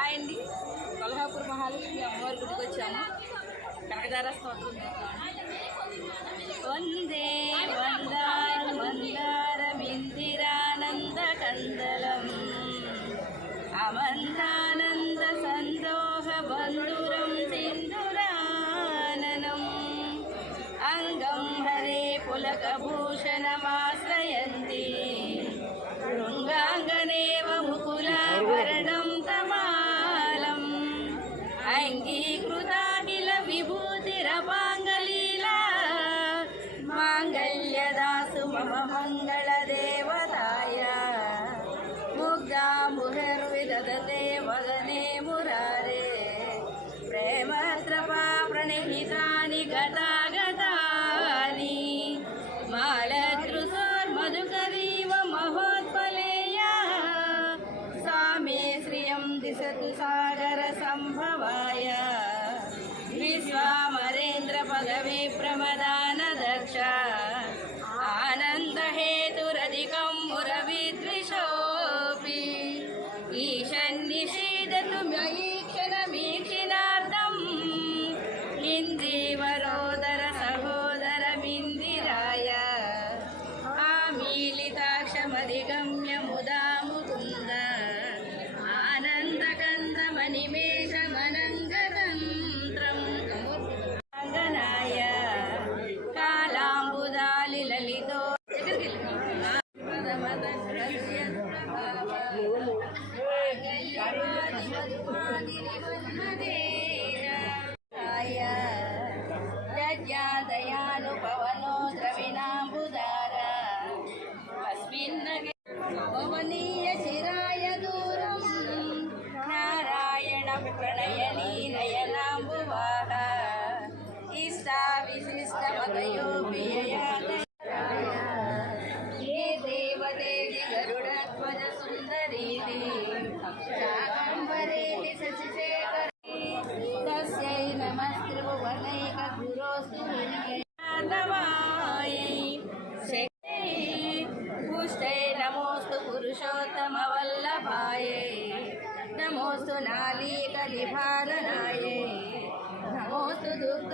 Hi అండి. కొల్హాపూర్ మహాలక్ష్మి అమ్మవారి గుడికి వచ్చాము. కనకదార స్తోత్రం వందే మందారమిందిరానంద కందలం అమంతానంద సందోహ బంధురం సింధురాననం అంగం హరే పులకభూషణమాశ్రయంతి శృంగాంగనేవ ముకులాభరణం తమాలం అంగీకృతాఖిల విభూతిరపాంగలీలా మాంగళ్యదాసు మమ మంగళదేవతాయ ముగ్ధా ముహుర్విదదతే వదనే మురారే ప్రేమత్రపా ప్రణిహితాని గతాగతాని మాలతృసోర్మధుకరీవ మహోత్పలేయా సామే శ్రియం దిశతు సాగర సంభవాయ విశ్వామరేంద్ర పదవి ప్రమదాన దక్ష ఆనందహేతురధికం మురవిద్విషోపి ఈశన్నిషీదతు మయీక్షణమీక్షిణార్థం ఇంద్రీవరోదర సహోదరమిందిరాయ ఆమీలితాక్షమధిగమ్య ముదా ముకుంద ఆనందకందమనిమేషమనంగతంత్రం అంగనాయ కాలాంబుదాలి లలితో దయానుపవనో ద్రవిణాంబుదార అస్మిన్నగే భవనీయ చిరాయ దూరం నారాయణ ప్రణయనీ నయనాంబువాహ ఇష్టా విశిష్టమతయోపి హే దేవదేవి గరుడధ్వజ సుందరీతి శాకంబరేతి శశిశేఖరీ తస్యై నమస్త్రిభువనైక గురోస్తు పుష్టై నమోస్తు పురుషోత్తమవల్లభాయే నమోస్తు నాళీకలిభాలనాయే నమోస్తు దుర్గ